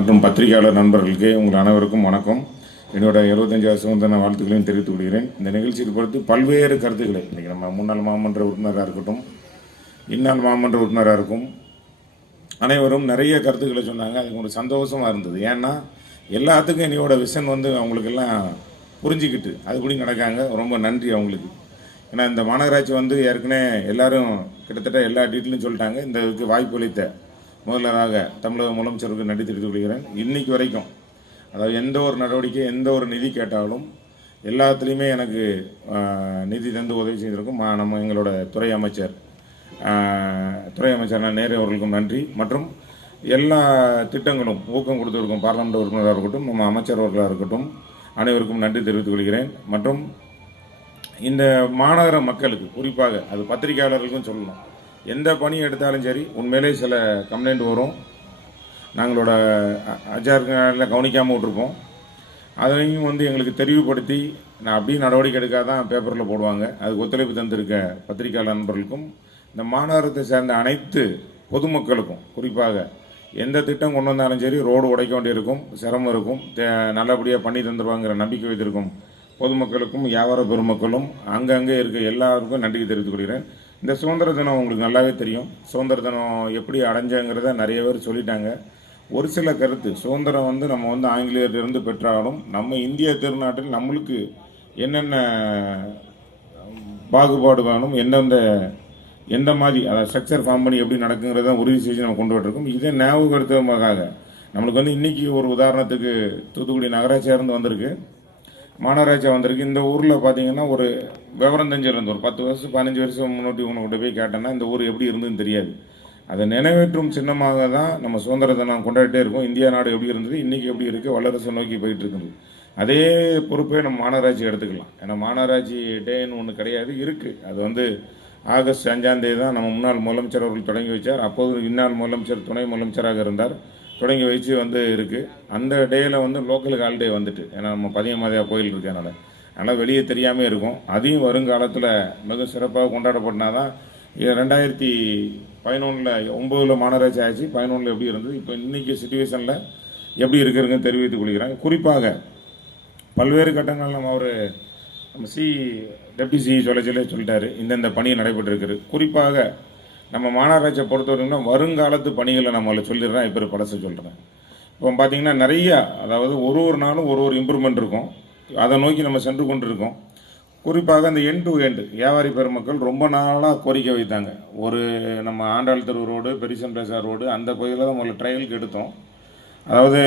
மற்றும் பத்திரிகையாளர் நண்பர்களுக்கு உங்கள் அனைவருக்கும் வணக்கம். என்னோட எழுபத்தஞ்சாவது சுதந்திர வாழ்த்துக்களையும் தெரிவித்துக் கொள்கிறேன். இந்த நிகழ்ச்சியை பொறுத்து பல்வேறு கருத்துக்களை. இன்றைக்கி நம்ம முன்னாள் மாமன்ற உறுப்பினராக இருக்கட்டும் இந்நாள் மாமன்ற உறுப்பினராக இருக்கும் அனைவரும் நிறைய கருத்துக்களை சொன்னாங்க. அது ஒரு சந்தோஷமாக இருந்தது. ஏன்னா எல்லாத்துக்கும் என்னையோட விஷன் வந்து அவங்களுக்கெல்லாம் புரிஞ்சுக்கிட்டு அதுபடி நடக்காங்க. ரொம்ப நன்றி அவங்களுக்கு. ஏன்னா இந்த மாநகராட்சி வந்து ஏற்கனவே எல்லாரும் கிட்டத்தட்ட எல்லா டீட்டெயிலும் சொல்லிட்டாங்க. இந்த இதுக்கு வாய்ப்பு அளித்த முதல்வராக தமிழக முதலமைச்சருக்கு நன்றி தெரிவித்துக் கொள்கிறேன். இன்னைக்கு வரைக்கும் அதாவது எந்த ஒரு நடவடிக்கை எந்த ஒரு நிதி கேட்டாலும் எல்லாத்துலேயுமே எனக்கு நிதி தந்து உதவி செய்திருக்கும். மா- நம்ம எங்களோட துறை அமைச்சர் துறை அமைச்சர் நேரு அவர்களுக்கும் நன்றி. மற்றும் எல்லா திட்டங்களும் ஊக்கம் கொடுத்துருக்கும் பார்லமெண்ட் உறுப்பினராக இருக்கட்டும் நம்ம அமைச்சர் அவர்களாக இருக்கட்டும் அனைவருக்கும் நன்றி தெரிவித்துக் கொள்கிறேன். மற்றும் இந்த மாநகர மக்களுக்கு குறிப்பாக அது பத்திரிகையாளர்களுக்கும் சொல்லணும் எந்த பணி எடுத்தாலும் சரி உண்மையிலே சில கம்ப்ளைண்ட் வரும். நாங்களோட அச்சாரில் கவனிக்காமல் விட்டுருப்போம். அதையும் வந்து எங்களுக்கு தெரிவுபடுத்தி நான் அப்படியே நடவடிக்கை எடுக்காத தான் பேப்பரில் போடுவாங்க. அதுக்கு ஒத்துழைப்பு தந்திருக்க பத்திரிகையாளர் நண்பர்களுக்கும் இந்த மாநகரத்தை சேர்ந்த அனைத்து பொதுமக்களுக்கும் குறிப்பாக எந்த திட்டம் கொண்டு வந்தாலும் சரி ரோடு உடைக்க வேண்டியிருக்கும் சிரமம் இருக்கும் தே- நல்லபடியாக பண்ணி தந்துருவாங்கிற நம்பிக்கை வைத்திருக்கும் பொதுமக்களுக்கும் வியாபார பெருமக்களும் அங்கங்கே இருக்க எல்லாருக்கும் நன்றி தெரிவித்துக் கொள்கிறேன். இந்த சுதந்திர தினம் உங்களுக்கு நல்லாவே தெரியும். சுதந்திர தினம் எப்படி அடைஞ்சங்கிறத நிறைய பேர் சொல்லிட்டாங்க. ஒரு சில கருத்து சுதந்திரம் வந்து நம்ம வந்து ஆங்கிலேயர்லேருந்து பெற்றாலும் நம்ம இந்திய திருநாட்டில் நம்மளுக்கு என்னென்ன பாகுபாடு வேணும் எந்தெந்த எந்த மாதிரி அதாவது ஸ்ட்ரக்சர் ஃபார்ம் பண்ணி எப்படி நடக்குங்கிறத உறுதி செஞ்சு நம்ம கொண்டு வரட்டும் இதை ஞாபகப்படுத்துவதற்காக. நம்மளுக்கு வந்து இன்றைக்கி ஒரு உதாரணத்துக்கு தூத்துக்குடி நகராட்சியாக இருந்து வந்திருக்கு. மாநகராட்சியாக வந்திருக்கு. இந்த ஊரில் பார்த்தீங்கன்னா ஒரு விவரம் தெரிஞ்சிருந்து ஒரு பத்து வருஷம் பதினஞ்சு வருஷம் முன்னோட்டி உங்கள்கிட்ட போய் கேட்டேன்னா இந்த ஊர் எப்படி இருந்ததுன்னு தெரியாது. அதை நினைவேற்றும் சின்னமாக தான் நம்ம சுதந்திர தினம் கொண்டாடிட்டே இருக்கோம். இந்தியா நாடு எப்படி இருந்தது இன்றைக்கி எப்படி இருக்குது வல்லரசு நோக்கி போயிட்டு இருக்குது. அதே பொறுப்பே நம்ம மாநகராட்சி எடுத்துக்கலாம். ஏன்னா மாநகராட்சி டேன்னு ஒன்று கிடையாது இருக்குது அது வந்து ஆகஸ்ட் அஞ்சாந்தேதி தான் நம்ம முன்னாள் முதலமைச்சர் அவர்கள் தொடங்கி வச்சார். அப்போது இந்நாள் முதலமைச்சர் துணை முதலமைச்சராக இருந்தார். தொடங்கி வச்சு வந்து இருக்குது அந்த டேயில் வந்து லோக்கல் ஹாலிடே வந்துட்டு. ஏன்னா நம்ம பதியமாதையா கோயில் இருக்கிறனால அதனால். வெளியே தெரியாமல் இருக்கும். அதையும் வருங்காலத்தில் மிக சிறப்பாக கொண்டாடப்பட்டனா தான் இது ரெண்டாயிரத்தி பதினொன்றில் ஒம்பதில் மாநகராட்சி ஆச்சு பதினொன்றில் எப்படி இருந்தது? இப்போ இன்றைக்கி சுச்சுவேஷனில் எப்படி இருக்குதுன்னு தெரிவித்துக் கொள்கிறாங்க குறிப்பாக பல்வேறு கட்டங்கள் நம்ம அவர் நம்ம சி டெப்டி சி சொல்ல சொல்ல சொல்லிட்டாரு. இந்தந்த பணி நடைபெற்றிருக்குது குறிப்பாக நம்ம மாநகராட்சியை பொறுத்தவரைக்கும் வருங்காலத்து பணிகளை நம்மள சொல்லிடுறேன் இப்போ பழச சொல்கிறேன் இப்போ பார்த்தீங்கன்னா நிறையா அதாவது ஒரு ஒரு நாளும் ஒரு ஒரு இம்ப்ரூவ்மெண்ட் இருக்கும். அதை நோக்கி நம்ம சென்று கொண்டு இருக்கோம் குறிப்பாக அந்த எண்ட் டு எண்டு வியாபாரி பெருமக்கள் ரொம்ப நாளாக கோரிக்கை வைத்தாங்க. ஒரு நம்ம ஆண்டாள் தெரு ரோடு பெரிசன் பேசார் ரோடு அந்த கோயிலில் தான் முதல்ல ட்ரையலுக்கு எடுத்தோம். அதாவது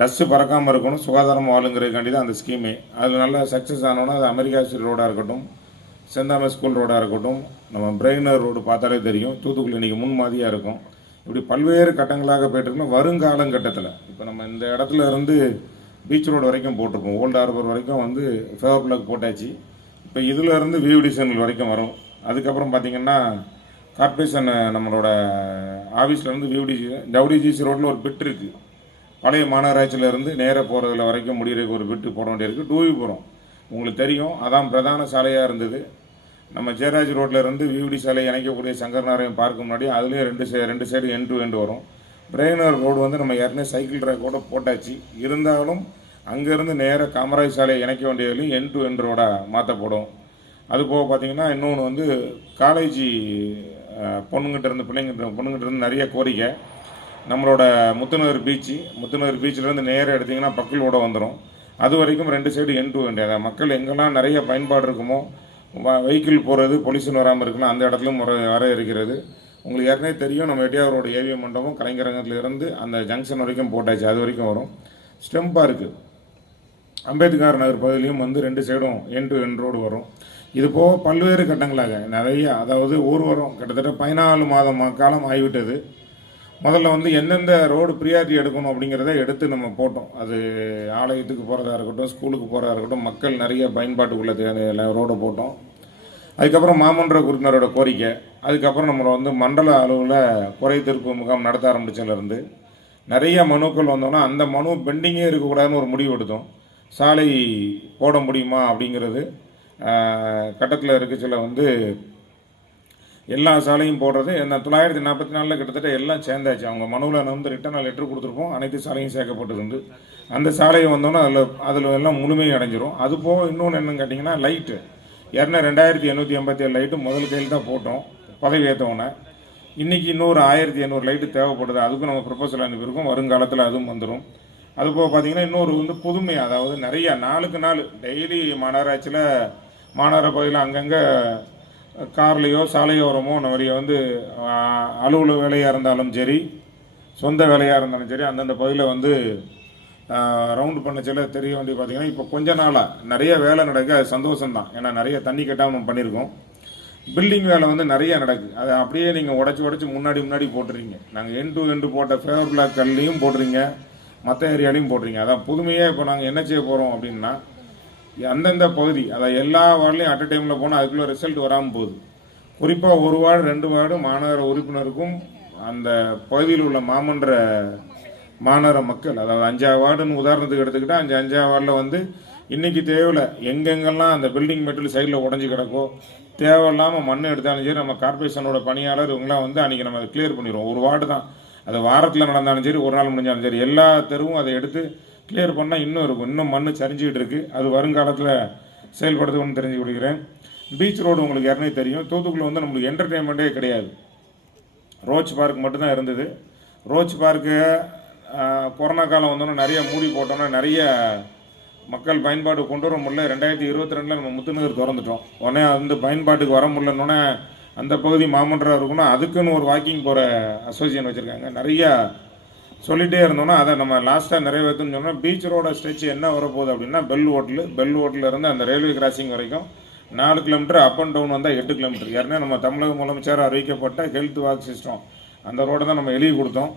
டஸ்ட்டு பறக்காமல் இருக்கணும் சுகாதாரம் வாழுங்கிறதுக்காண்டி தான் அந்த ஸ்கீமே அதில் நல்லா சக்ஸஸ் ஆனோன்னா அது அமெரிக்கா ரோடாக இருக்கட்டும் செந்தாமரை ஸ்கூல் ரோடாக இருக்கட்டும் நம்ம பிரெய்னர் ரோடு பார்த்தாலே தெரியும். தூத்துக்குடி இன்றைக்கி முன்மாதிரியாக இருக்கும். இப்படி பல்வேறு கட்டங்களாக போயிட்டுருக்கோம் வருங்காலங்கட்டத்தில். இப்போ நம்ம இந்த இடத்துல இருந்து பீச் ரோடு வரைக்கும் போட்டிருப்போம். ஓல்டு ஹார்பர் வரைக்கும் வந்து ஃபேவர் பிளாக் போட்டாச்சு. இப்போ இதிலேருந்து இருந்து வரைக்கும் வரும். அதுக்கப்புறம் பார்த்தீங்கன்னா கார்பரேஷன் நம்மளோட ஆஃபீஸ்லேருந்து வியூடிஜி டவுடிஜிசி ரோட்டில் ஒரு பிட் இருக்குது பழைய மாநகராட்சியிலேருந்து நேராக போகிறதுல வரைக்கும் முடிகிறதுக்கு ஒரு பிட்டு போட வேண்டியிருக்கு. போகிறோம் உங்களுக்கு தெரியும். அதான் பிரதான சாலையாக இருந்தது. நம்ம ஜெயராஜ் ரோட்டில் இருந்து வியூடி சாலை இணைக்கக்கூடிய சங்கரநாராயண் பார்க்க முன்னாடி அதுலேயும் ரெண்டு சை ரெண்டு சைடு என் டு எண்டு வரும். பிரெய்னர் ரோடு வந்து நம்ம ஏற்கனவே சைக்கிள் ட்ராக் கூட போட்டாச்சு. இருந்தாலும் அங்கேருந்து நேராக காமராஜ் சாலையை இணைக்க வேண்டியதுலையும் என் டு என் ரோடாக மாற்றப்படும் அது போக பார்த்தீங்கன்னா இன்னொன்று வந்து காலேஜ் பொண்ணுங்கிட்ட இருந்து பிள்ளைங்கிட்ட பொண்ணுங்கிட்ட இருந்து நிறைய கோரிக்கை. நம்மளோட முத்துநகர் பீச்சு முத்துநகர் பீச்சிலேருந்து நேராக எடுத்திங்கன்னா பக்கலோட வந்துடும் அது வரைக்கும் ரெண்டு சைடு என் டு எண்ட் அதாவது மக்கள் எங்கெல்லாம் நிறைய பயன்பாடு இருக்குமோ வெஹிக்கிள் போகிறது பொல்யூஷன் வராமல் இருக்கலாம் அந்த இடத்துலையும் முறை வர இருக்கிறது. உங்களுக்கு ஏற்கனவே தெரியும் நம்ம எட்டியாரோட ஏவிஎம் மண்டபம் கலைஞரங்கத்துலேருந்து அந்த ஜங்ஷன் வரைக்கும் போட்டாச்சு. அது வரைக்கும் வரும். ஸ்டெம்பாக இருக்குது அம்பேத்கர் நகர் பகுதியிலையும் வந்து ரெண்டு சைடும் என் டு என் ரோடு வரும். இது போக பல்வேறு கட்டங்களாக நிறைய அதாவது ஊர்வலம் கிட்டத்தட்ட பதினாலு மாதம் காலம் ஆகிவிட்டது. முதல்ல வந்து எந்தெந்த ரோடு ப்ரியாரிட்டி எடுக்கணும் அப்படிங்கிறத எடுத்து நம்ம போட்டோம். அது ஆலயத்துக்கு போகிறதா இருக்கட்டும் ஸ்கூலுக்கு போகிறதா இருக்கட்டும் மக்கள் நிறைய பயன்பாட்டுக்குள்ள தேவையான ரோடை போட்டோம். அதுக்கப்புறம் மாமன்ற உறுப்பினரோட கோரிக்கை. அதுக்கப்புறம் நம்மளை வந்து மண்டல அளவில் குறை தீர்ப்பு முகாம் நடத்த ஆரம்பிச்சதுலேருந்து நிறைய மனுக்கள் வந்தோன்னா அந்த மனு பெண்டிங்கே இருக்கக்கூடாதுன்னு ஒரு முடிவு எடுத்தோம். சாலை போட முடியுமா அப்படிங்கிறது கட்டத்தில் இருக்க சில வந்து எல்லா சாலையும் போடுறது. இந்த தொள்ளாயிரத்தி நாற்பத்தி நாலில் கிட்டத்தட்ட எல்லாம் சேர்ந்தாச்சு. அவங்க மனுவில் வந்து ரிட்டர்ன் லெட்டர் கொடுத்துருப்போம். அனைத்து சாலையும் சேர்க்கப்பட்டிருந்து அந்த சாலையை வந்தோன்னே அதில் அதில் எல்லாம் முழுமை அடைஞ்சிரும். அது போக இன்னொன்று என்னன்னு கேட்டிங்கன்னா லைட்டு ஏற்கனவே ரெண்டாயிரத்தி எண்ணூற்றி எண்பத்தி ஏழு லைட்டு முதல் கையில் தான் போட்டோம். பதவி ஏற்றவுடனே இன்றைக்கி இன்னொரு ஆயிரத்தி எண்ணூறு லைட்டு தேவைப்படுது. அதுக்கும் நம்ம ப்ரொபோசல் அனுப்பியிருக்கோம் வருங்காலத்தில் அதுவும் வந்துடும் அது போக பார்த்தீங்கன்னா இன்னொரு வந்து புதுமை. அதாவது நிறையா நாளுக்கு நாள் டெய்லி மாநகராட்சியில் மாநகர பகுதியில் அங்கங்கே கார்லேயோ சாலையோரமோ நிறைய வந்து அலுவல அலுவலக வேலையாக இருந்தாலும் சரி சொந்த வேலையாக இருந்தாலும் சரி அந்தந்த பகுதியில் வந்து ரவுண்டு பண்ண தெரிய வேண்டிய பார்த்திங்கன்னா இப்போ கொஞ்ச நாளாக நிறைய வேலை நடக்க. அது சந்தோஷம்தான். ஏன்னா நிறைய தண்ணி கட்டாமல் நம்ம பண்ணியிருக்கோம் பில்டிங் வேலை வந்து நிறைய நடக்குது அதை அப்படியே நீங்கள் உடச்சி உடச்சி முன்னாடி முன்னாடி போட்டுறீங்க. நாங்கள் என் டு எண்டு போட்ட ஃபேவர் பிளாக் கல்லையும் போடுறீங்க மற்ற ஏரியாலையும் போடுறீங்க அதான் புதுமையாக இப்போ நாங்கள் என்ன செய்ய போகிறோம் அப்படின்னா அந்தந்த பகுதி அதாவது எல்லா வார்டிலையும் அட் டைமில் போனால் அதுக்குள்ளே ரிசல்ட் வராமல் போகுது. குறிப்பாக ஒரு வார்டு ரெண்டு வார்டு மாநகர உறுப்பினருக்கும் அந்த பகுதியில் உள்ள மாமன்ற மாநகர மக்கள் அதாவது அஞ்சாவது வார்டுன்னு உதாரணத்துக்கு எடுத்துக்கிட்டால் அஞ்சு அஞ்சாவது வார்டில் வந்து இன்றைக்கி தேவையில்லை எங்கெங்கெல்லாம் அந்த பில்டிங் மெட்டீரியல் சைடில் உடஞ்சி கிடக்கோ தேவையில்லாமல் மண் எடுத்தாலும் சரி நம்ம கார்பரேஷனோட பணியாளர் இவங்களாம் வந்து அன்றைக்கி நம்ம அதை கிளியர் பண்ணிடுவோம். ஒரு வார்டு தான். அது வாரத்தில் நடந்தாலும் சரி ஒரு நாள் முடிஞ்சாலும் சரி எல்லா தெருவும் அதை எடுத்து கிளியர் பண்ணால் இன்னும் இருக்கும். இன்னும் மண் சரிஞ்சிக்கிட்டு இருக்குது அது வருங்காலத்தில் செயல்படுத்துவோம்னு தெரிஞ்சு கொடுக்குறேன் பீச் ரோடு உங்களுக்கு யாருனே தெரியும். தூத்துக்குள்ள வந்து நம்மளுக்கு என்டர்டெயின்மெண்ட்டே கிடையாது. ரோச் பார்க் மட்டும்தான் இருந்தது. ரோச் பார்க்கு கொரோனா காலம் வந்தோன்னே நிறைய மூடி போட்டோன்னா நிறைய மக்கள் பயன்பாடு கொண்டு வர முடியல. ரெண்டாயிரத்தி இருபத்தி ரெண்டில் நம்ம முத்துநகர் திறந்துட்டோம். உடனே அந்த பயன்பாட்டுக்கு வர முடியலன்னொடனே அந்த பகுதி மாமன்றம் இருக்குன்னா அதுக்குன்னு ஒரு வாக்கிங் போகிற அசோசியேஷன் வச்சுருக்காங்க. நிறையா சொல்லிகிட்டே இருந்தோம்னா அதை நம்ம லாஸ்ட்டாக நிறைவேற்றணும்னு சொன்னால் பீச் ரோட ஸ்ட்ரெச் என்ன வரப்போகுது அப்படின்னா பெல் ஹோட்டலு பெல் ஹோட்டலில் இருந்து அந்த ரயில்வே கிராசிங் வரைக்கும் நாலு கிலோமீட்டர் அப் அண்ட் டவுன் வந்தால் எட்டு கிலோமீட்டர் ஏற்கனவே நம்ம தமிழக முதலமைச்சர் அறிவிக்கப்பட்ட ஹெல்த் வாக் சிஸ்டம் அந்த ரோடை தான் நம்ம எழுதி கொடுத்தோம்.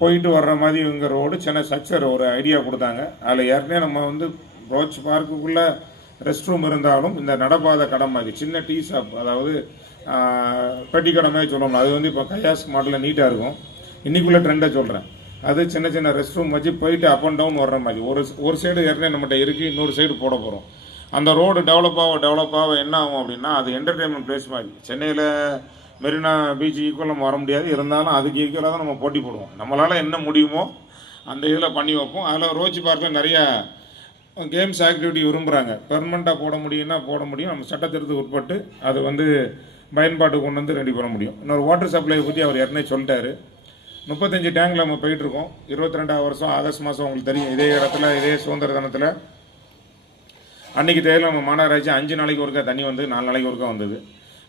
போயிட்டு வர்ற மாதிரி இவங்க ரோடு சின்ன ஸ்ட்ரக்சர் ஒரு ஐடியா கொடுத்தாங்க. அதில் ஏற்கனவே நம்ம வந்து ரோச் பார்க்குக்குள்ளே ரெஸ்ட் ரூம் இருந்தாலும் இந்த நடப்பாதை கடை மாதிரி சின்ன டீ ஷாப் அதாவது பெட்டி கடை சொல்லணும் அது வந்து இப்போ கையாஸ் மாடலில் நீட்டாக இருக்கும். இன்றைக்குள்ளே ட்ரெண்டை சொல்கிறேன் அது சின்ன சின்ன ரெஸ்ட் ரூம் வச்சு போயிட்டு அப் அண்ட் டவுன் வர்ற மாதிரி. ஒரு ஒரு சைடு ஏற்கனவே நம்மகிட்ட இருக்குது இன்னொரு சைடு போட போகிறோம் அந்த ரோடு டெவலப் ஆக டெவலப் ஆக என்ன ஆகும் அப்படின்னா அது என்டர்டெயின்மெண்ட் பிளேஸ் மாதிரி. சென்னையில் மெரினா பீச் ஈக்குவல் நம்ம வர முடியாது. இருந்தாலும் அதுக்கு ஈக்குவலாக தான் நம்ம போட்டி போடுவோம். நம்மளால் என்ன முடியுமோ அந்த இதில் பண்ணி வைப்போம். அதில் ரோச்சி பார்க்கில் நிறையா கேம்ஸ் ஆக்டிவிட்டி விரும்புகிறாங்க பெர்மனண்ட்டாக போட முடியும்னா போட முடியும். நம்ம சட்டத்திட்டத்துக்கு உட்பட்டு அது வந்து பயன்பாட்டுக்கு கொண்டு வந்து ரெடி பண்ண முடியும். இன்னொரு வாட்டர் சப்ளை பற்றி அவர் ஏற்கனவே சொல்லிட்டாரு. முப்பத்தஞ்சு டேங்கில் நம்ம போயிட்டு இருக்கோம் இருபத்தி ரெண்டாவது வருஷம் ஆகஸ்ட் மாதம் உங்களுக்கு தெரியும். இதே இடத்துல இதே சுதந்திர தினத்தில் அன்னைக்கு தேவையில் நம்ம மாநகராட்சி அஞ்சு நாளைக்கு ஒருக்கா தண்ணி வந்து நாலு நாளைக்கு ஒருக்கா வந்தது.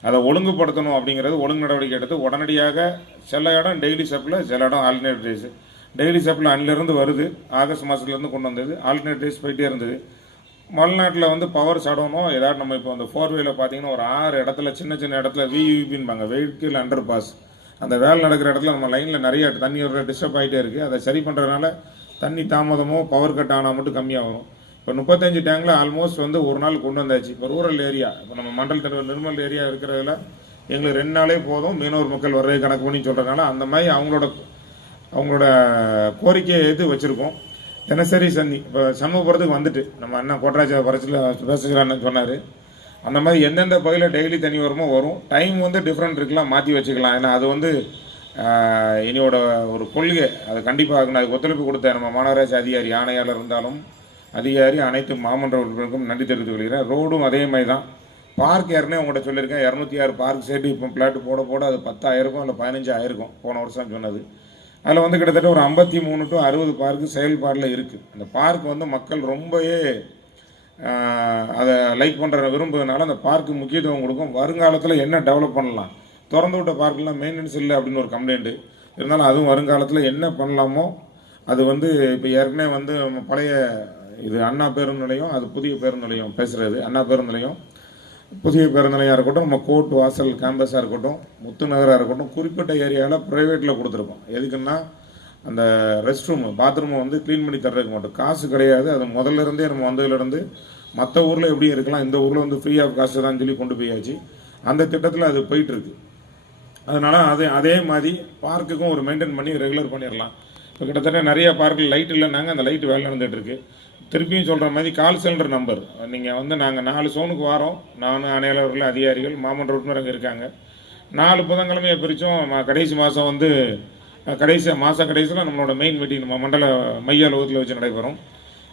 அதை ஒழுங்குபடுத்தணும் அப்படிங்கிறது ஒழுங்கு நடவடிக்கை எடுத்து உடனடியாக சில இடம் டெய்லி சப்ளை சில இடம் ஆல்டர்னேட் டேஸ் டெய்லி சப்ளை அன்னிலிருந்து வருது. ஆகஸ்ட் மாதத்துலேருந்து கொண்டு வந்தது. ஆல்டர்னேட் டேஸ் போயிட்டே இருந்தது. மலைநாட்டில் வந்து பவர் சடணும் ஏதாவது நம்ம இப்போ அந்த ஃபோர் வேல பார்த்தீங்கன்னா ஒரு ஆறு இடத்துல சின்ன சின்ன இடத்துல வியூபின்பாங்க வெஹிக்கிள் அண்டர் பாஸ் அந்த வேலை நடக்கிற இடத்துல நம்ம லைனில் நிறைய தண்ணி டிஸ்டர்ப் ஆகிட்டே இருக்குது அதை சரி பண்ணுறதுனால தண்ணி தாமதமோ பவர் கட் ஆனால் மட்டும் கம்மியாக வரும் இப்போ முப்பத்தஞ்சு டேங்கில் ஆல்மோஸ்ட் வந்து ஒரு நாள் கொண்டு வந்தாச்சு. இப்போ ரூரல் ஏரியா இப்போ நம்ம மண்டல் தலைவர் நிர்மல் ஏரியா இருக்கிறதுல எங்களுக்கு ரெண்டு நாளே போதும். மீனவர் மக்கள் வர்றதை கணக்கு பண்ணி சொல்கிறதுனால அந்த மாதிரி அவங்களோட அவங்களோட கோரிக்கையை எது வச்சுருக்கோம். தினசரி சந்தி இப்போ சமூகப்புறத்துக்கு வந்துட்டு நம்ம அண்ணன் கோட்டராஜ பரச்சில் பேசுகிறான்னு சொன்னார். அந்த மாதிரி எந்தெந்த பகுதியில் டெய்லி தண்ணி வருமோ வரும். டைம் வந்து டிஃப்ரெண்ட் இருக்கலாம் மாற்றி வச்சுக்கலாம். ஏன்னா அது வந்து இனியோட ஒரு கொள்கை. அது கண்டிப்பாக இருக்கணும் அதுக்கு ஒத்துழைப்பு கொடுத்த நம்ம மாநகராட்சி அதிகாரி ஆணையாளர் இருந்தாலும் அதிகாரி அனைத்து மாமன்ற உறுப்பினருக்கும் நன்றி தெரிவித்துக் கொள்கிறேன். ரோடும் அதே மாதிரி தான். பார்க் ஏற்கனவே உங்கள்கிட்ட சொல்லியிருக்கேன். இரநூத்தி ஆறு பார்க் சைடு இப்போ பிளாட் போட போட அது பத்தாயிருக்கும் இல்லை பதினஞ்சு ஆயிருக்கும் போன வருஷம் சொன்னது. அதில் வந்து கிட்டத்தட்ட ஒரு ஐம்பத்தி மூணு டு அறுபது பார்க்கு செயல்பாடில் இருக்குது அந்த பார்க் வந்து மக்கள் ரொம்பவே அதை லைக் பண்ணுற விரும்புறதுனால அந்த பார்க்கு முக்கியத்துவம் கொடுக்கும். வருங்காலத்தில் என்ன டெவலப் பண்ணலாம்? திறந்து விட்ட பார்க்கெலாம் மெயின்டெனன்ஸ் இல்லை அப்படின்னு ஒரு கம்ப்ளைண்ட்டு இருந்தாலும் அதுவும் வருங்காலத்தில் என்ன பண்ணலாமோ அது வந்து இப்போ ஏற்கனவே வந்து நம்ம பழைய இது அண்ணா பேருந்து நிலையம் அது புதிய பேருந்து நிலையம் பேசுகிறது அண்ணா பேருந்து நிலையம் புதிய பேருந்து நிலையம் இருக்கட்டும் நம்ம கோர்ட் வாசல் கேம்பஸாக இருக்கட்டும் முத்து நகராக இருக்கட்டும் குறிப்பிட்ட ஏரியாவில் ப்ரைவேட்டில் கொடுத்துருக்கோம். எதுக்குன்னா அந்த ரெஸ்ட் ரூம் பாத்ரூமை வந்து க்ளீன் பண்ணி தர்றதுக்கு மட்டும். காசு கிடையாது. அது முதல்ல இருந்தே நம்ம வந்ததுலேருந்து மற்ற ஊரில் எப்படி இருக்கலாம் இந்த ஊரில் வந்து ஃப்ரீ ஆஃப் காசு தான் சொல்லி கொண்டு போயாச்சு. அந்த திட்டத்தில் அது போயிட்டுருக்கு. அதனால் அதே அதே மாதிரி பார்க்குக்கும் ஒரு மெயின்டைன் பண்ணி ரெகுலர் பண்ணிடலாம். இப்போ கிட்டத்தட்ட நிறைய பார்க்கில் லைட் இல்லைனாங்க அந்த லைட் வேலை நடந்துகிட்ருக்கு திருப்பியும் சொல்கிற மாதிரி கால் சிலிண்டர் நம்பர் நீங்கள் வந்து நாங்கள் நாலு சோனுக்கு வாரோம். நானும் அணையாளர்கள் அதிகாரிகள் மாமன் உறுப்பினர் அங்கே இருக்காங்க. நாலு புதன்கிழமையை பிரித்தும் கடைசி மாதம் வந்து கடைசி மாத கடைசியில் நம்மளோட மெயின் மீட்டிங் நம்ம மண்டல மைய அலுவலகத்தில் வச்சு நடைபெறும்.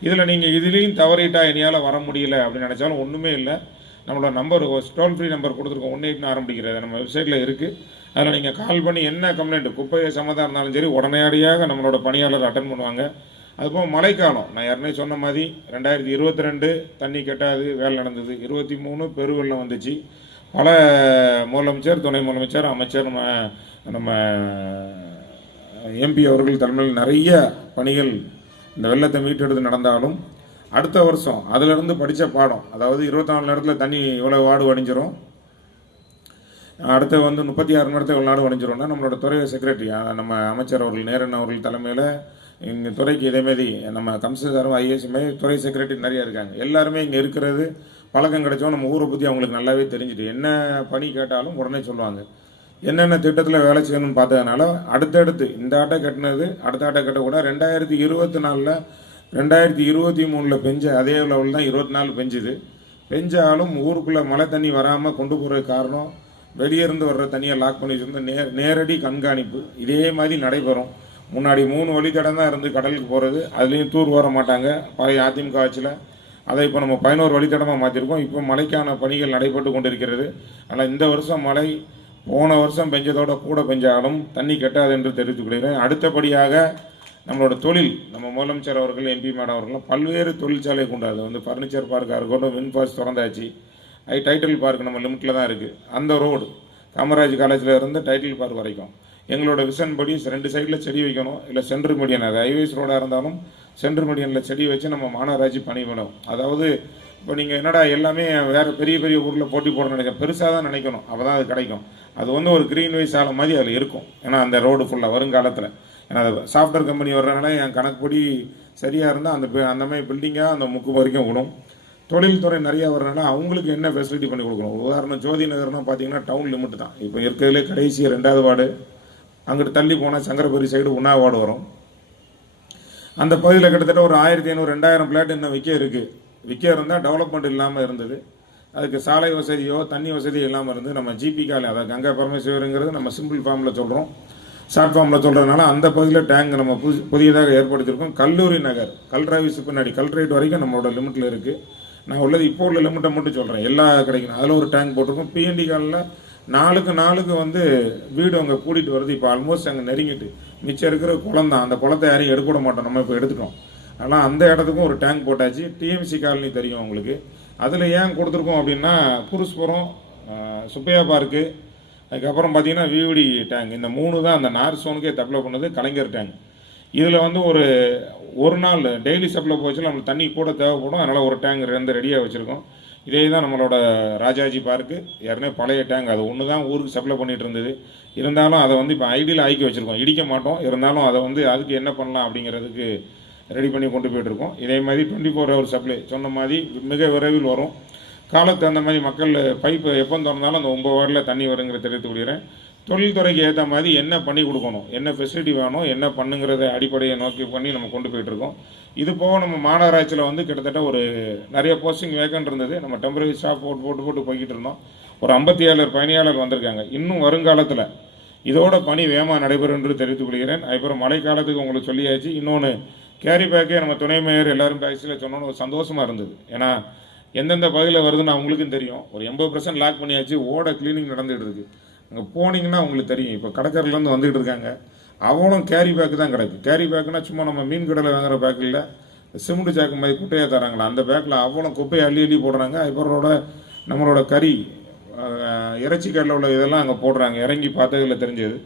இதில் நீங்கள் இதுலேயும் தவறிட்டால் என்னையால் வர முடியல அப்படின்னு நினச்சாலும் ஒன்றுமே இல்லை. நம்மளோட நம்பர் டோல் ஃப்ரீ நம்பர் கொடுத்துருக்கோம். ஒன்று எயிட்னு ஆரம்பிக்கிறது நம்ம வெப்சைட்டில் இருக்குது அதில் நீங்கள் கால் பண்ணி என்ன கம்ப்ளைண்ட் குப்பையை சம்மதாக இருந்தாலும் சரி உடனடியாக நம்மளோட பணியாளர் அட்டன் பண்ணுவாங்க. அதுபோக மழைக்காலம் நான் ஏற்கனவே சொன்ன மாதிரி ரெண்டாயிரத்தி இருபத்தி ரெண்டு தண்ணி கெட்டாது வேலை நடந்தது. இருபத்தி மூணு பெருவெள்ளம் வந்துச்சு. பல முதலமைச்சர் துணை முதலமைச்சர் அமைச்சர் நம்ம நம்ம எம்பி அவர்கள் தலைமையில் நிறைய பணிகள் இந்த வெள்ளத்தை மீட்டெடுத்து நடந்தாலும் அடுத்த வருஷம் அதிலிருந்து படித்த பாடம் அதாவது இருபத்தி நாலு நேரத்தில் தண்ணி இவ்வளோ வார்டு வடிஞ்சிரும் அடுத்து வந்து முப்பத்தி ஆறு நேரத்தில் இவ்வளோ நாடு வடிஞ்சிரும்னா நம்மளோட துறை செக்ரட்டரி நம்ம அமைச்சர் அவர்கள் நேரன் அவர்கள் தலைமையில் இங்கே துறைக்கு இதேமாரி நம்ம கம்சசாரம் ஐஏஎஸ் மாரி துறை செக்ரட்டரி நிறைய இருக்காங்க. எல்லாருமே இங்கே இருக்கிறது பழக்கம் கிடைச்சோம் நம்ம ஊரை பற்றி அவங்களுக்கு நல்லாவே தெரிஞ்சுட்டு என்ன பணி கேட்டாலும் உடனே சொல்லுவாங்க. என்னென்ன திட்டத்தில் வேலை செய்யணும்னு பார்த்ததுனால அடுத்தடுத்து இந்த ஆட்டை கட்டினது அடுத்த ஆட்டை கட்ட கூட ரெண்டாயிரத்தி இருபத்தி நாலில் ரெண்டாயிரத்தி இருபத்தி மூணில் பெஞ்ச அதே லெவல் தான் இருபத்தி நாலு பெஞ்சுது. பெஞ்சாலும் ஊருக்குள்ளே மழை தண்ணி வராமல் கொண்டு போகிறதுக்கு காரணம் வெளியே இருந்து வர்ற தண்ணியை லாக் பண்ணி வச்சிருந்து நே நேரடி கண்காணிப்பு. இதே மாதிரி நடைபெறும். முன்னாடி மூணு வழித்தடம் தான் இருந்து கடலுக்கு போகிறது அதுலேயும் தூர் வர மாட்டாங்க. பழைய அதிமுக ஆட்சியில். அதை இப்போ நம்ம பதினோரு வழித்தடமாக மாற்றிருக்கோம் இப்போ மழைக்கான பணிகள் நடைபெற்று கொண்டிருக்கிறது. ஆனால் இந்த வருஷம் மழை போன வருஷம் பெஞ்சதோட கூட பெஞ்சாலும் தண்ணி கெட்டாது என்று தெரிவித்துக் கொள்கிறேன். அடுத்தபடியாக நம்மளோட தொழில் நம்ம முதலமைச்சர் அவர்கள் எம்பி மேடம் அவர்கள் பல்வேறு தொழிற்சாலை கொண்டாது அது வந்து ஃபர்னிச்சர் பார்க்காக இருக்கட்டும் வின்பாஸ் திறந்தாச்சு. ஐ டைட்டில் பார்க் நம்ம லிமிட்டில் தான் இருக்குது அந்த ரோடு காமராஜ் காலேஜில் இருந்து டைட்டில் பார்க் வரைக்கும். எங்களோட விஷன் படி ரெண்டு சைடில் செடி வைக்கணும். இல்லை சென்ட்ரு மீடியன் அது ஹைவேஸ் ரோடாக இருந்தாலும் சென்ட்ரு மீடியனில் செடி வச்சு நம்ம மாநகராட்சி பணி பண்ணணும் அதாவது இப்போ நீங்கள் என்னடா எல்லாமே வேறு பெரிய பெரிய ஊரில் போட்டி போட நினைக்க பெருசாக தான் நினைக்கணும். அப்போ தான் அது கிடைக்கும். அது வந்து ஒரு க்ரீன்வேஸ் ஆலை மாதிரி அதில் இருக்கும். ஏன்னா அந்த ரோடு ஃபுல்லாக வருங்காலத்தில். ஏன்னா அது சாஃப்ட்வேர் கம்பெனி வர்றதுனால என் கணக்குப்படி சரியாக இருந்தால் அந்த அந்த மாதிரி பில்டிங்காக அந்த முக்கு வரைக்கும் விடும் தொழில்துறை நிறையா வர்றதுனால அவங்களுக்கு என்ன ஃபெசிலிட்டி பண்ணி கொடுக்கணும்? உதாரணம் ஜோதி நகர்னா பார்த்தீங்கன்னா டவுன் லிமிட் தான். இப்போ இருக்கிறதுலே கடைசி ரெண்டாவது வார்டு அங்கிட்டு தள்ளி போனால் சங்கரபுரி சைடு உண்ணா வார்டு வரும். அந்த பகுதியில் கிட்டத்தட்ட ஒரு ஆயிரத்தி ஐநூறு ரெண்டாயிரம் பிளாட் இன்னும் விற்க இருக்குது விற்க இருந்தால் டெவலப்மெண்ட் இல்லாமல் இருந்தது. அதுக்கு சாலை வசதியோ தண்ணி வசதியோ இல்லாமல் இருந்து நம்ம ஜிபி காலை அதாவது கங்கா பரமேஸ்வருங்கிறது நம்ம சிம்பிள் ஃபார்மில் சொல்கிறோம் ஷார்ட் ஃபார்மில் சொல்கிறதுனால அந்த பகுதியில் டேங்க் நம்ம புது புதியதாக ஏற்படுத்தியிருக்கோம். கல்லூரி நகர் கல்ராவிஸ் பின்னாடி கல் ரைட் வரைக்கும் நம்மளோட லிமிட்டில் இருக்குது நான் உள்ளது இப்போ உள்ள லிமிட்டை மட்டும் சொல்கிறேன் எல்லா கிடைக்கணும் அதில் ஒரு டேங்க் போட்டிருக்கோம். பிஎன்டி காலில் நாளுக்கு நாளுக்கு வந்து வீடு அங்கே கூட்டிகிட்டு வருது இப்போ ஆல்மோஸ்ட் அங்கே நெருங்கிட்டு. மிச்சம் இருக்கிற குளம் தான். அந்த குளத்தை யாரையும் எடுக்க விட மாட்டோம். நம்ம இப்போ எடுத்துட்டோம். ஆனால் அந்த இடத்துக்கும் ஒரு டேங்க் போட்டாச்சு. டிஎம்சி காலனி தெரியும் உங்களுக்கு. அதில் ஏன் கொடுத்துருக்கோம் அப்படின்னா குருஸ்புரம் சுப்பையா பார்க்கு அதுக்கப்புறம் பார்த்தீங்கன்னா விவிடி டேங்க் இந்த மூணு தான் அந்த நார் சோனுக்கே தப்பில் பண்ணது கலைஞர் டேங்க் இதில் வந்து ஒரு ஒரு நாள் டெய்லி சப்ளை போச்சு நம்மளுக்கு தண்ணி கூட தேவைப்படும். அதனால் ஒரு டேங்க் ரெண்டு ரெடியாக வச்சுருக்கோம். இதே தான் நம்மளோட ராஜாஜி பார்க்கு ஏற்கனவே பழைய டேங்க் அது ஒன்று தான் ஊருக்கு சப்ளை பண்ணிகிட்டு இருந்தது. இருந்தாலும் அதை வந்து இப்போ ஐடியில் ஆக்கி வச்சுருக்கோம். இடிக்க மாட்டோம். இருந்தாலும் அதை வந்து அதுக்கு என்ன பண்ணலாம் அப்படிங்கிறதுக்கு ரெடி பண்ணி கொண்டு போயிட்டுருக்கோம். இதே மாதிரி டுவெண்ட்டி ஃபோர் ஹவர் சப்ளை சொன்ன மாதிரி மிக விரைவில் வரும். காலத்துக்கு அந்த மாதிரி மக்கள் பைப்பு எப்போ திறந்தாலும் அந்த ஒம்பது வாரில் தண்ணி வருங்கிற தெரிவித்து கொள்கிறேன் தொழில்துறைக்கு ஏற்ற மாதிரி என்ன பண்ணி கொடுக்கணும்? என்ன ஃபெசிலிட்டி வேணும்? என்ன பண்ணுங்கிறத அடிப்படையை நோக்கி பண்ணி நம்ம கொண்டு போயிட்டுருக்கோம். இது போக நம்ம மாநகராட்சியில் வந்து கிட்டத்தட்ட ஒரு நிறைய போஸ்டிங் வேக்கன்ட் இருந்தது. நம்ம டெம்பரரி ஸ்டாஃப் போட்டு போட்டு போட்டு போய்கிட்டு இருந்தோம். ஒரு ஐம்பத்தி ஏழு பயணியாளர் வந்திருக்காங்க. இன்னும் வருங்காலத்தில் இதோட பணி வேகமாக நடைபெறும் என்று தெரிவித்துக் கொள்கிறேன். அதுக்கப்புறம் மழைக்காலத்துக்கு உங்களுக்கு சொல்லியாச்சு. இன்னொன்று கேரி பேக்கே நம்ம துணை மேயர் எல்லாரும் பேசியில் சொன்னோன்னு ஒரு சந்தோஷமாக இருந்தது. ஏன்னா எந்தெந்த பகுதியில் வருதுன்னு அவங்களுக்கும் தெரியும். ஒரு எண்பது பர்சன்ட் லாக் பண்ணியாச்சு ஓட க்ளீனிங் நடந்துகிட்டு இருக்குது அங்கே போனீங்கன்னா உங்களுக்கு தெரியும். இப்போ கடற்கரையிலேருந்து வந்துகிட்டு இருக்காங்க. அவனும் கேரி பேக்கு தான் கிடக்கு. கேரி பேக்குனா சும்மா நம்ம மீன் கடலை வாங்குகிற பேக்கில் இல்லை. சிமெண்ட் சாக்கு மாதிரி குட்டையாக தராங்களா? அந்த பேக்கில் அவ்வளோ குப்பையை அள்ளி அள்ளி போடுறாங்க. இவரோட நம்மளோட கறி இறைச்சி கடையில் உள்ள இதெல்லாம் அங்கே போடுறாங்க. இறங்கி பார்த்ததில் தெரிஞ்சது.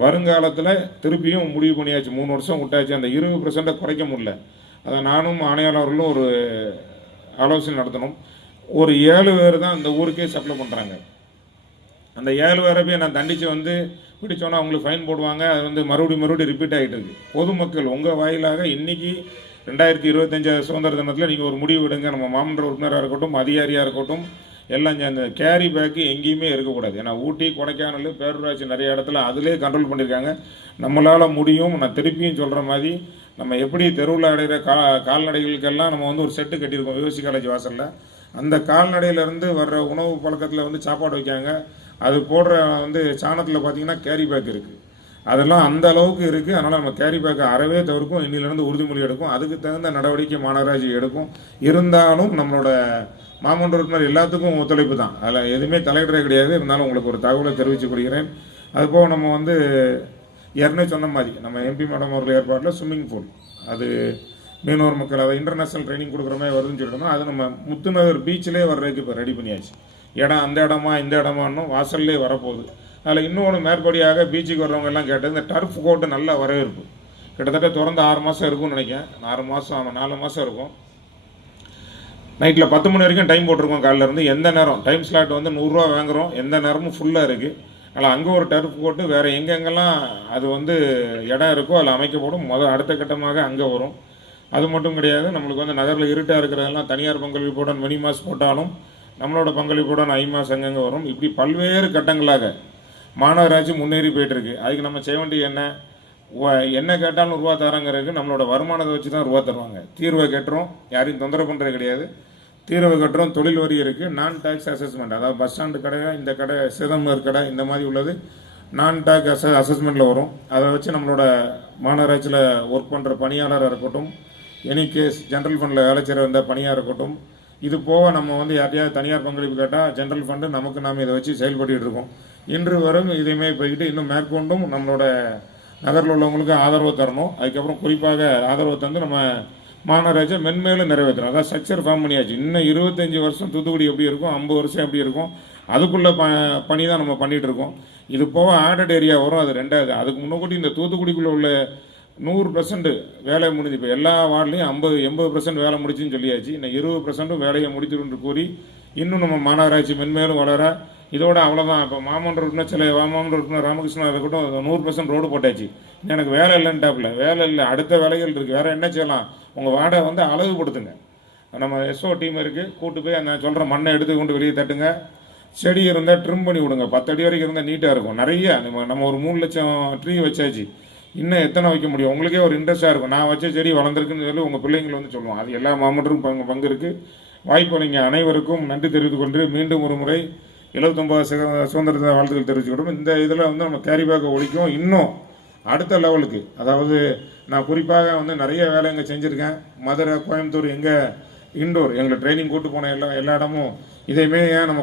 வருங்காலத்தில் திருப்பியும் முடிவு பண்ணியாச்சு. மூணு வருஷம் விட்டாச்சு. அந்த இருபது பர்சண்ட்டை குறைக்க முடியல. அதை நானும் ஆணையாளர்களும் ஒரு ஆலோசனை நடத்தணும். ஒரு ஏழு பேர் தான் அந்த ஊருக்கே சப்ளை பண்ணுறாங்க அந்த ஏழு பேரை போய் நான் தண்டித்து வந்து பிடிச்சோன்னா அவங்களுக்கு ஃபைன் போடுவாங்க. அது வந்து மறுபடியும் மறுபடியும் ரிப்பீட் ஆகிட்டு இருக்கு. பொதுமக்கள் உங்கள் வாயிலாக இன்னைக்கு ரெண்டாயிரத்தி இருபத்தஞ்சாவது சுதந்திர தினத்தில் நீங்கள் ஒரு முடிவு எடுங்க. நம்ம மாமன்ற உறுப்பினராக இருக்கட்டும் அதிகாரியாக இருக்கட்டும் எல்லாம் சேர்ந்து கேரி பேக்கு எங்கேயுமே இருக்கக்கூடாது. ஏன்னா ஊட்டி கொடைக்கானல் பேரூராட்சி நிறைய இடத்துல அதிலே கண்ட்ரோல் பண்ணியிருக்காங்க. நம்மளால் முடியும். நான் திருப்பியும் சொல்கிற மாதிரி நம்ம எப்படி தெருவில் அடைகிற கா கால்நடைகளுக்கெல்லாம் நம்ம வந்து ஒரு செட்டு கட்டியிருக்கோம். விவசி காலேஜ் வாசலில். அந்த கால்நடையிலேருந்து வர்ற உணவு பழக்கத்தில் வந்து சாப்பாடு வைக்காங்க அது போடுற வந்து சாணத்தில் பார்த்தீங்கன்னா கேரி பேக் இருக்குது அதெல்லாம் அந்த அளவுக்கு இருக்குது அதனால் நம்ம கேரி பேக்கை அறவே தவிர்க்கும். இன்னிலேருந்து உறுதிமொழி எடுக்கும். அதுக்கு தகுந்த நடவடிக்கை மாநகராட்சி எடுக்கும். இருந்தாலும் நம்மளோட மாமன்ற உறுப்பினர் எல்லாத்துக்கும் ஒத்துழைப்பு தான். அதில் எதுவுமே தலையிடறே கிடையாது. இருந்தாலும் உங்களுக்கு ஒரு தகவலை தெரிவித்து கொடுக்கிறேன் அதுபோக நம்ம வந்து ஏற்கனவே சொன்ன மாதிரி நம்ம எம்பி மேடம் அவர்கள் ஏற்பாட்டில் ஸ்விம்மிங் பூல் அது மீனவர் மக்கள் அதை இன்டர்நேஷ்னல் ட்ரைனிங் கொடுக்குற மாதிரி வருதுன்னு சொல்லிட்டோம்னா அது நம்ம முத்துநகர் பீச்சிலே வர்றதுக்கு இப்போ ரெடி பண்ணியாச்சு. இடம் அந்த இடமா இந்த இடமானும் வாசல்லே வரப்போகுது. அதில் இன்னொன்று மேற்படியாக பீச்சுக்கு வர்றவங்க எல்லாம் கேட்டது இந்த டர்ஃப் கோட்டு நல்ல வரவேற்பு. கிட்டத்தட்ட திறந்து ஆறு மாதம் இருக்கும்னு நினைக்கிறேன். ஆறு மாதம் நாலு மாதம் இருக்கும். நைட்டில் பத்து மணி வரைக்கும் டைம் போட்டிருக்கோம் காலைல இருந்து. எந்த நேரம்? டைம் ஸ்லாட் வந்து நூறுரூவா வாங்குறோம். எந்த நேரமும் ஃபுல்லாக இருக்குது அதனால் அங்கே ஒரு டர்ஃப் போட்டு வேறு எங்கெங்கெல்லாம் அது வந்து இடம் இருக்கோ அதில் அமைக்கப்படும் முதல் அடுத்த கட்டமாக அங்கே வரும். அது மட்டும் கிடையாது. நம்மளுக்கு வந்து நகரில் இருட்டாக இருக்கிறதெல்லாம் தனியார் பங்களிப்புடன் மினி மாஸ் போட்டாலும் நம்மளோட பங்களிப்புடன் ஐ மாஸ் அங்கங்கே வரும். இப்படி பல்வேறு கட்டங்களாக மாநகராட்சி முன்னேறி போயிட்டுருக்கு அதுக்கு நம்ம செய்ய வேண்டிய என்ன? என்ன கேட்டாலும் ரூபா தராங்கிறதுக்கு நம்மளோட வருமானத்தை வச்சு தான் ரூபா தருவாங்க. தீர்வை கட்டுறோம் யாரையும் தொந்தரவு பண்ணுறது கிடையாது. தீர்வை கட்டுறோம் தொழில் வரி இருக்குது நான் டேக்ஸ் அசஸ்மெண்ட் அதாவது பஸ் ஸ்டாண்டு கடை இந்த கடை சிதம்பர் கடை இந்த மாதிரி உள்ளது நான் டேக் அச அசஸ்மெண்ட்டில் வரும். அதை வச்சு நம்மளோட மாநகராட்சியில் ஒர்க் பண்ணுற பணியாளராக இருக்கட்டும் எனி கேஸ் ஜென்ரல் ஃபண்டில் வேலை செய்கிற இருந்த பணியாக இருக்கட்டும் இது போக நம்ம வந்து யார்ட்டையாவது தனியார் பங்களிப்பு கேட்டால் ஜென்ரல் ஃபண்டு நமக்கு நாம் இதை வச்சு செயல்பட்டு இருக்கோம். இன்று வரும் இதையுமே போய்கிட்டு இன்னும் மேற்கொண்டும் நம்மளோட நகரில் உள்ளவங்களுக்கு ஆதரவு தரணும். அதுக்கப்புறம் குறிப்பாக ஆதரவு தந்து நம்ம மாநகராட்சியை மென்மேலும் நிறைவேற்றணும். அதான் ஸ்ட்ரக்சர் ஃபார்ம் பண்ணியாச்சு. இன்னும் இருபத்தஞ்சி வருஷம் தூத்துக்குடி எப்படி இருக்கும்? ஐம்பது வருஷம் எப்படி இருக்கும்? அதுக்குள்ளே ப பணி தான் நம்ம பண்ணிகிட்டு இருக்கோம். இது போக ஆடட் ஏரியா வரும். அது ரெண்டாவது. அதுக்கு முன்னாடி இந்த தூத்துக்குடிக்குள்ளே உள்ள நூறு பர்சன்ட் வேலை முடிஞ்சு இப்போ எல்லா வார்டுலையும் ஐம்பது எண்பது பர்சன்ட் வேலை முடிச்சுன்னு சொல்லியாச்சு. இன்னும் இருபது பர்சன்ட்டும் வேலையை முடித்துட்டு கூறி இன்னும் நம்ம மாநகராட்சி மென்மேலும் வளர இதோட அவ்வளோதான் இப்போ மாமன் ரோட்னா சில மாமன் ரோட்னா ராமகிருஷ்ணன் இருக்கட்டும் நூறு பர்சன்ட் ரோடு போட்டாச்சு. எனக்கு வேலை இல்லைன்ட்டாப்புல. வேலை இல்லை. அடுத்த வேலைகள் இருக்குது வேறு என்ன செய்யலாம்? உங்கள் வாடகை வந்து அழகுபடுத்துங்க நம்ம எஸ்ஓ டீம் இருக்குது கூட்டு போய் நான் சொல்கிற மண்ணை எடுத்து கொண்டு வெளியே தட்டுங்க. செடி இருந்தால் ட்ரிம் பண்ணி விடுங்க. பத்து அடி வரைக்கும் இருந்தால் நீட்டாக இருக்கும். நிறைய. நம்ம நம்ம ஒரு மூணு லட்சம் ட்ரீ வச்சாச்சு. இன்னும் எத்தனை வைக்க முடியும்? உங்களுக்கே ஒரு இன்ட்ரெஸ்ட்டாக இருக்கும். நான் வச்ச செடி வளர்ந்துருக்குன்னு சொல்லி உங்கள் பிள்ளைங்களை வந்து சொல்லுவோம். அது எல்லா மாவட்டரும் பங்கு பங்கு இருக்குது வாய்ப்பு நீங்கள் அனைவருக்கும் நன்றி தெரிவித்துக் கொண்டு மீண்டும் ஒரு முறை எழுபத்தொம்பது சுதந்திர வாழ்த்துக்கள் தெரிவிச்சுக்கிட்டோம். இந்த இதில் வந்து நம்ம கேரி பேக்கை ஒழிக்கும். இன்னும் அடுத்த லெவலுக்கு அதாவது நான் குறிப்பாக வந்து நிறைய வேலை இங்கே செஞ்சுருக்கேன். மதுரை கோயம்புத்தூர் எங்கே இண்டோர் எங்களை ட்ரைனிங் கூட்டு போன எல்லா எல்லா இடமும் இதையுமே ஏன் நம்ம